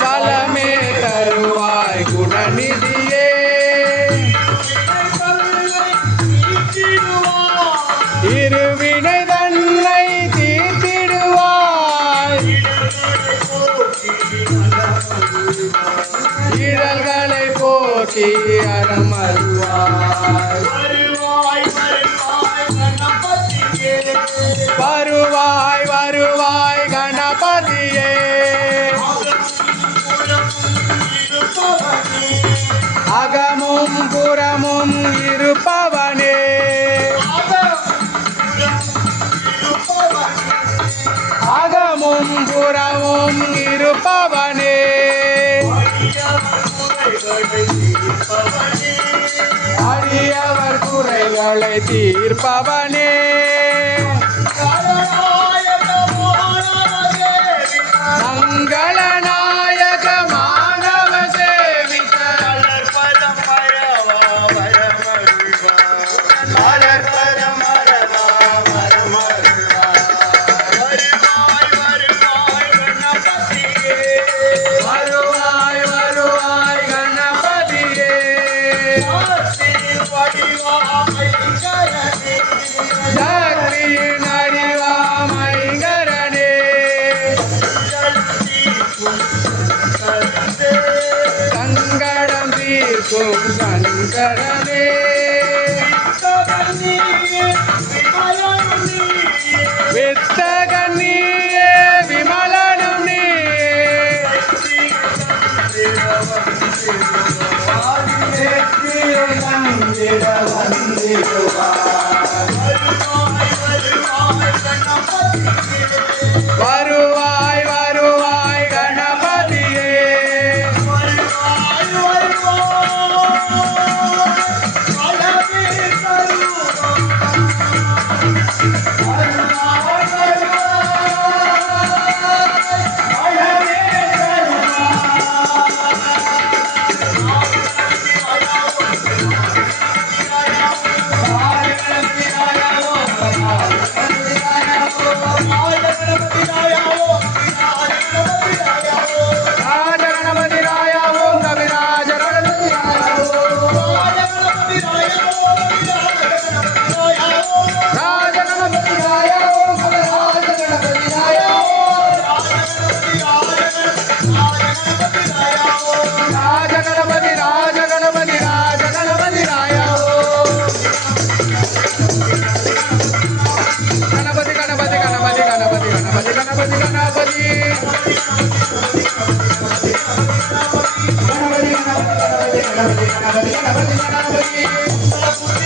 பலமே தருவாய் குணநிதியே. இருவினை தன்னை தீர்த்திடுவாய் இடல்களை போக்கி அறமருவாய் வருவாய் கணபதியே அகமும் புறமும் இருப்பவனே. அகமும் புறமும் இருப்பவனே. அடியவர் குறைகளை தீர்ப்பவனே. கோபந்தரே வித்தகண்ணியே விமலனும் நீ வந்திட வந்திடுவா Thank you.